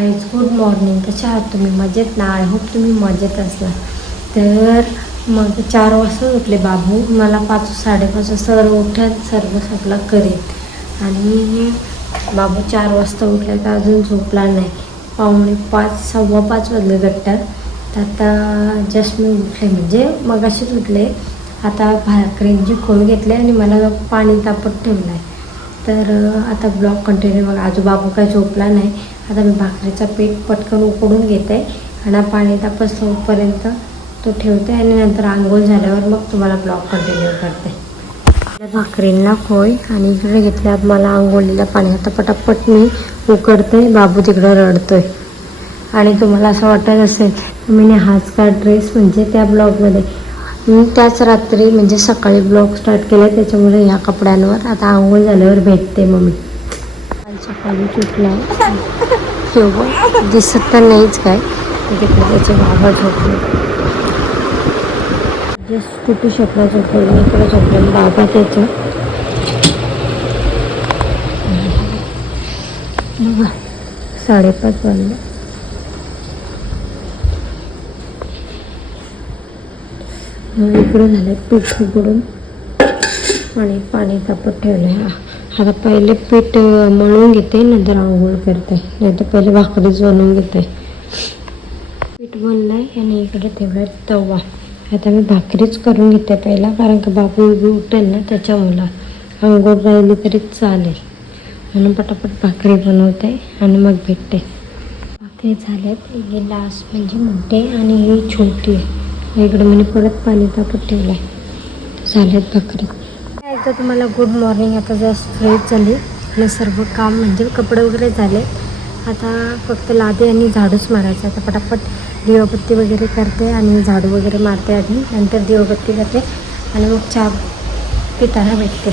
Guys good morning कशा आहात तुम्ही? मजेत ना? आय होप तुम्ही मजेत असला तर मग चार वाजता उठले बाबू. मला पाच साडेपाच वाजता उठत सर्व सगळं करेल आणि बाबू चार वाजता उठले तर अजून झोपला नाही. पावणे पाच सव्वा पाच वाजले गट्ट्यात तर आता जस्ट मी उठले. म्हणजे मग असेच उठले. आता भाकरींची खोल घेतले आणि मला पाणी तापत ठेवलं आहे तर आता ब्लॉग कंटिन्यू बघा आजोबाबू काय झोपला नाही. आता मी भाकरीचा पीठ पटकन उकडून घेते आणि पाणी तापसपर्यंत तो ठेवते आणि नंतर आंघोळ झाल्यावर मग तुम्हाला ब्लॉग कंटिन्यू करते. भाकरींना खोय आणि इकडे घेतल्यावर मला आंघोळीला पाणी. आता पटापट मी उकडते बाबू तिकडं रडतोय. आणि तुम्हाला असं वाटत असेल मी हाच का ड्रेस म्हणजे त्या ब्लॉगमध्ये मी त्याच रात्री म्हणजे सकाळी ब्लॉग स्टार्ट केला त्याच्यामुळे ह्या कपड्यांवर आता आंघोळ झाल्यावर भेटते मम्मी. काल सकाळी सुटला आहे दिसत तर नाहीच काय. तिकडे त्याचे बाबा झोपले. जे स्कूटी शकला झोपले इकडे झोपले बाबा त्याचं. बघा साडेपाच वाजले. इकडे झालं पीठ उकडून आणि पाणी तापत ठेवलं आहे आता पहिले पीठ मळून घेते नंतर आंघोळ करते. नाहीतर पहिले भाकरीच बनवून घेते. पीठ बनलं आहे आणि इकडे ठेवलं तवा. आता मी भाकरीच करून घेते पहिला कारण का बाबू उभी उठेल ना त्याच्यामुळं. आंघोळ राहिली तरी चालेल. म्हणून पटापट भाकरी बनवते आणि मग भेटते. भाकरी झाल्यात. ही लास्ट म्हणजे मोठी आहे आणि ही छोटी. आहे इकडे मी परत पाणी तापत ठेवलं आहे झाल्यात भाकरी. एकदा तुम्हाला गुड मॉर्निंग आता जस्ट फ्रेश झाली. आणि सर्व काम म्हणजे कपडे वगैरे झाले. आता फक्त लादे आणि झाडूच मारायचं. आता पटापट दिवाबत्ती वगैरे करते आणि झाडू वगैरे मारते आधी. नंतर दिवाबत्ती करते. आणि मग चहा पिताना भेटते.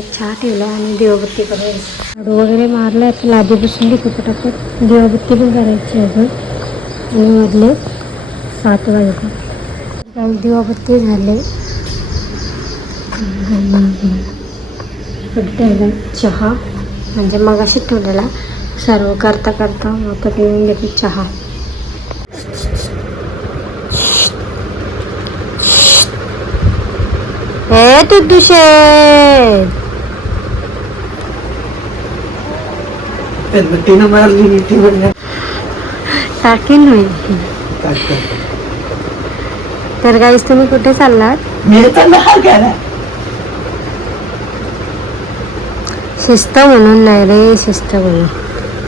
चहा ठेवला आणि दिवाबत्ती करायची. झाडू वगैरे मारलं. आता लादी बसून घेते पटापट. दिवाबत्ती पण करायची अजून. आणि मधले सात वाजता दिवाबत्ती झाले चहा. म्हणजे मग अशी ठेवलेला. सर्व करता करता आता पिऊन घेते चहा. हे तू म्हणल्या टाकीन होईल तर गाईस तुम्ही कुठे चाललात? मी घ्यायला शिस्त म्हणून नाही रे शिस्त म्हणून.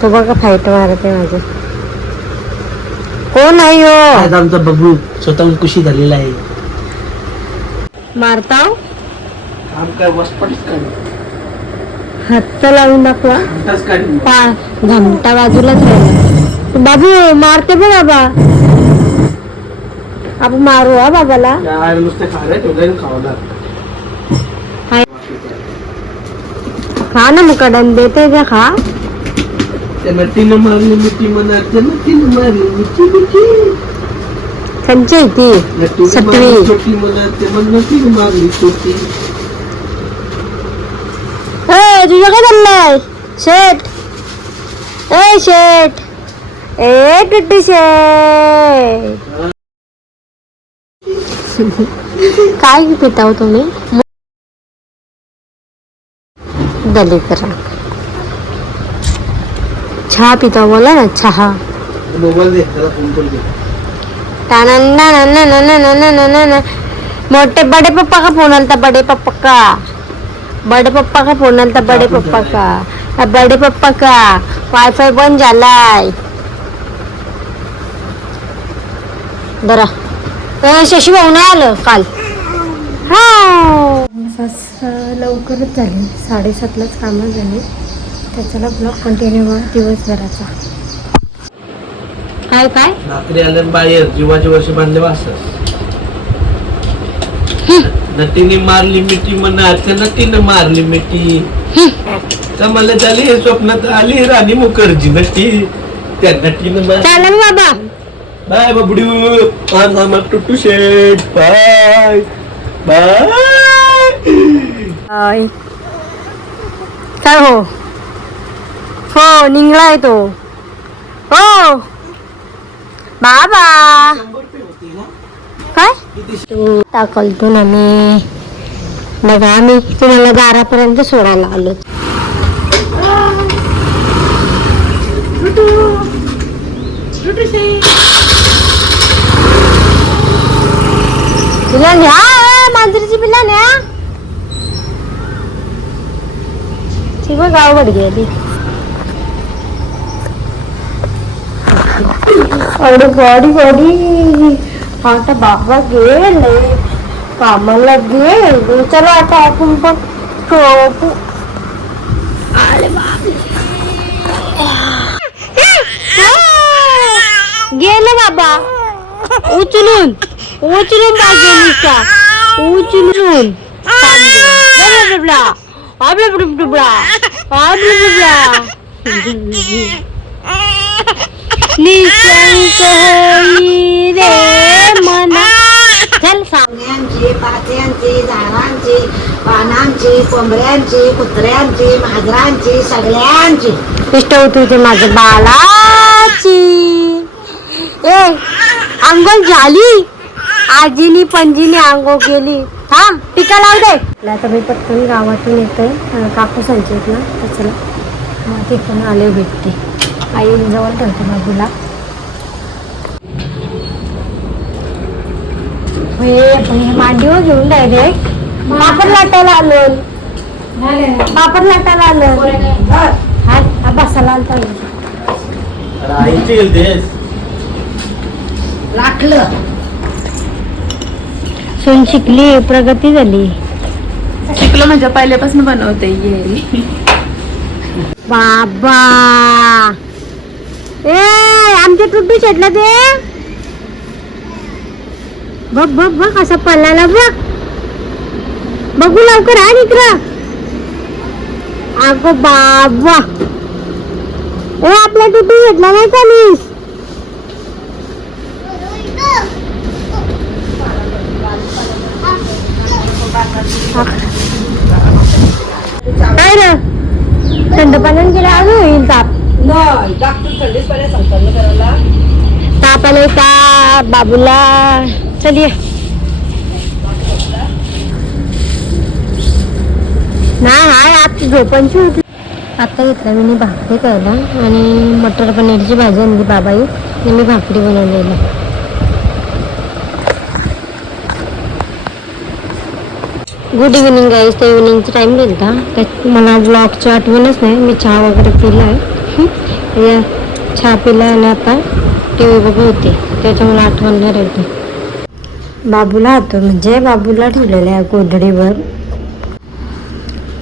तो बघा फाईट मारत आहे माझं. कोण आहे हो? आज आमचा बबलू स्वतःहून खुशी झालेला आहे. वसपटच काढू हात लावून दाखवा. काढू पा घमटा बाजूलाच राहिला बाबू मारते पण बाबा. आपण मारू हा बाबाला खा ना। मग कडन देते का खा मारली मिठी मारली मिठी मिठी सटवी. छोटी मारली छोटी तुझं काय चाललंय शेट ए शेट ए टुट्टी शेट काय पिता हो तुम्ही? दलिकरा. चहा पिता बोला ना चहा. करू मोटे बड़े पप्पा का फोन आलता बड़े पप्पा का? बड़े पप्पा का फोन आलता बड़े पप्पा का? बड़े पप्पा का? वाईफाई बंद झालाय. जरा तर शशी भाऊ नाही आलं काल लवकरच झाले. साडेसातलाच कामं झाली. त्याच्याला ब्लॉग कंटिन्यू दिवसभराचा. काय काय? रात्री आल्या बाहेर. जीवाचे वर्ष बांधले वासस नटीने मारली मिठी म्हणा त्या नटीनं मारली मिठी. तर मला झाली हे स्वप्नात आली राणी मुखर्जी नटी. त्या नटीनं मार चालेल बाबा. बाय बबडू मामा टुटू शेट बाय बाय काय हो हो निघलाय तो हो बाबा काय टाकलतो ना मी मग आम्ही तुम्हाला दारापर्यंत सोडायला आलो ए, मांजरीची पिला न्या ती बघ गावड गेली अरे गाडी गाडी आता बाबा गेले कामाला गेले चला आता आपण पण झोपू. अरे बापरे. गेले बाबा उचलून उचलून बा गेली का उचलून. आपला निशंक होई रे मना चल सांग आंब्यांची पात्यांची झाडांची पानांची कोंबऱ्यांची कुत्र्यांची मांजरांची सगळ्यांची इष्ट होती ते बालाची. ए अंघोळ झाली? आजीनी पंजीने आंघोळ केली. हा टिका लाव दे. आता मी पटकन गावातून येते काकू संचित ना तर चला. मग तिथून आले भेटते. आई जवळ ठेवते बाजूला. हे मांडीवर घेऊन डायरेक्ट पापड लाटायला आलो. पापड लाटायला आलो. हा हा बसायला आलता आईची गेलतेस? राखलं सून शिकली प्रगती झाली. शिकलो म्हणजे पहिल्यापासून बनवते येईल बाबा. ए आमच्या टुट्टू शेटला ते बघ बघ बघ असं पल्लाला बघ. बघू लवकर हा निकर अगो बाबा. ए आपला टुट्टू शेटला नाही चालीस काय ना थंड पाण्याने गेला अजून होईल ताप ताप आलाय का बाबूला. चल ये. नाही हाय आता झोपांची उठली आता घेतला मी भाकरी कळला आणि मटर पनीरची भाजी आणली बाबाई आणि मी भाकरी बनवलेली. गुड इव्हिनिंग गाईज त्या इव्हिनिंगचा टाईम दिलता त्यात मला ब्लॉगची आठवणच नाही. मी चहा वगैरे पिला आहे या चहा पिला आणि आता टी व्ही बघू होते. त्याच्यामुळे आठवण नाही राहिली बाबूला होतो म्हणजे बाबूला ठेवलेलं आहे गोधडीवर.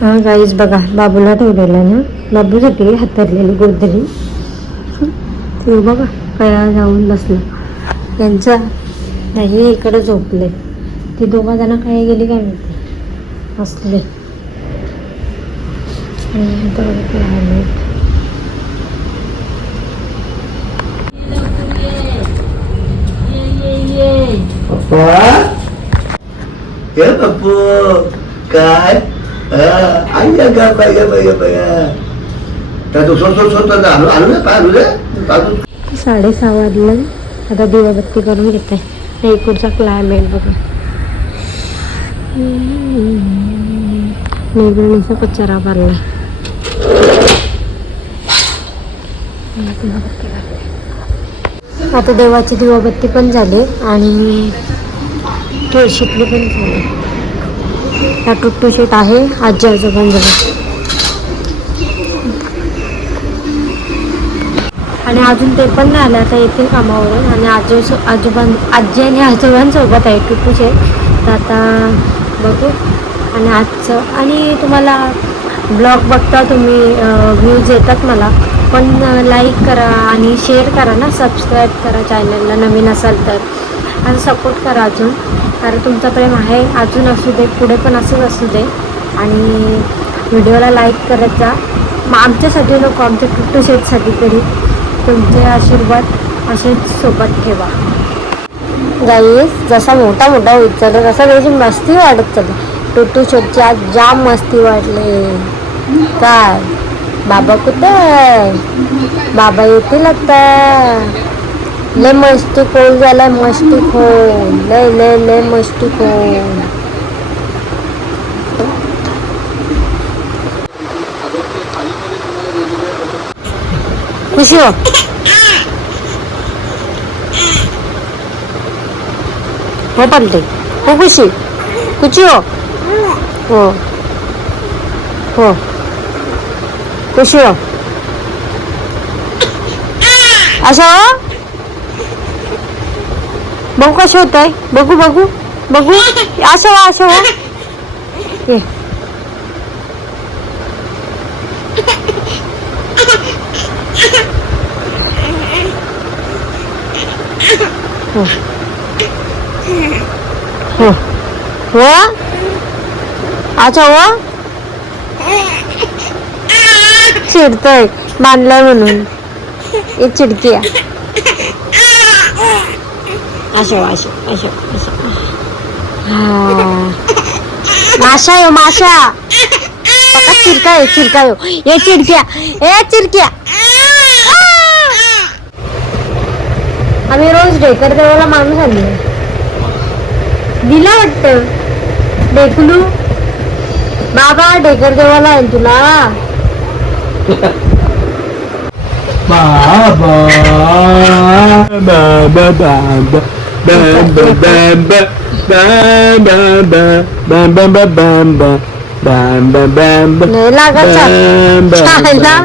हां गाईज बघा. बाबूला ठेवलेलं आहे ना. बाबूसाठी हातरलेली गोधडी. ते बघा कया जाऊन बसलं. यांचं नाही इकडे झोपले. ते दोघा जण काय गेली काय माहिती? असले. आणि आता बघा ते आले. पप्पा? हे पप्पू काय? आई साडेसहा वाजले. आता दिवाबत्ती करून घेते. इकडचा क्लायमेट बघा. निगरणीचा कचरा भरला आता देवाची दिवाबत्ती पण झाली आणि तुळशीतली पण झाली. हा टुट्टू शेट आहे आजी आजोबांजवळ. आणि अजून ते पण नाही आले आता येतील कामावरून. आणि आजो आजोबां आजी आणि आजोबांसोबत आहे टुटूचे तर आता बघू. आणि आजचं आणि तुम्हाला ब्लॉग बघता तुम्ही व्ह्यूज येतात मला. पण लाईक करा आणि शेअर करा ना सबस्क्राईब करा चॅनलला नवीन असाल तर. आणि सपोर्ट करा अजून. कारण तुमचं प्रेम आहे अजून असू दे पुढे पण असंच असू दे. आणि व्हिडिओला लाईक करत जा. मग आमच्यासाठी नको आमच्या टुट्टू शेटसाठी तरी. तुमचे आशीर्वाद असेच सोबत ठेवा. गाईस जसा मोठा मोठा होत चालला तसा त्याची मस्ती वाढत चालली. टुटू छोटची आज जाम मस्ती वाढले. काय? बाबा कुठे बाबा येतील आता. लय मस्ती खोल झालाय मस्ती खोल. लय लय लय मस्ती खोल. खुशी हो. 해봤는데 보고 시 그죠? 어. 어. 보시오. 아셔? 먹고 가셔도 돼. 먹고, 먹고, 먹고. 아셔, 아셔. 예. 어. हो. हो? अच्छा हो? चिडतोय बांधलाय म्हणून. एक चिडकी असो असं असं असं हा. माशा यो माशा. पक्का चिरका यो चिरका यो. ये चिडक्या ए चिरक्या आम्ही रोज ढेकर देवाला माणूस आणले. दिला वाटत ढेकलू बाबा ढेकर देवाला आहे तुला नाही लागत चालायला.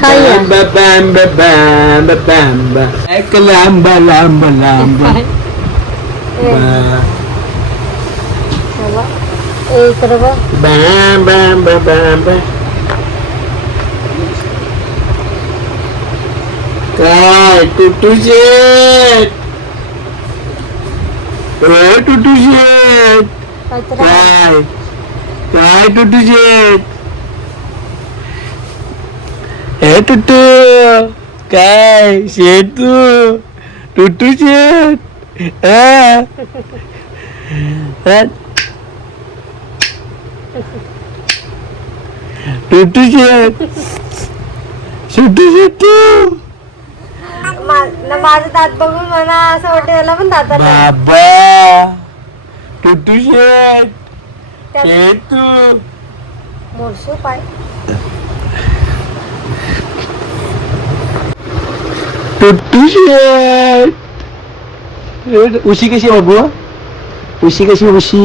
saya bamba bamba bamba lamba lamba. Lamba coba. Eh coba bamba bamba bamba Kai, tutu jet. Kai, tutu jet. Kai, tutu jet. टुटू शेट हे टुटू काय शेट तू? टुटू शेट. हा? हा? टुटू शेट. सुटू शेटू माझं दात बघून मला असं वाटतं याला पण दात. बाबा. टुटू शेट. त्यात शेट तू. मोरशे पाय. Tutusian. Usi ke siapa gua. Usi kasih usi.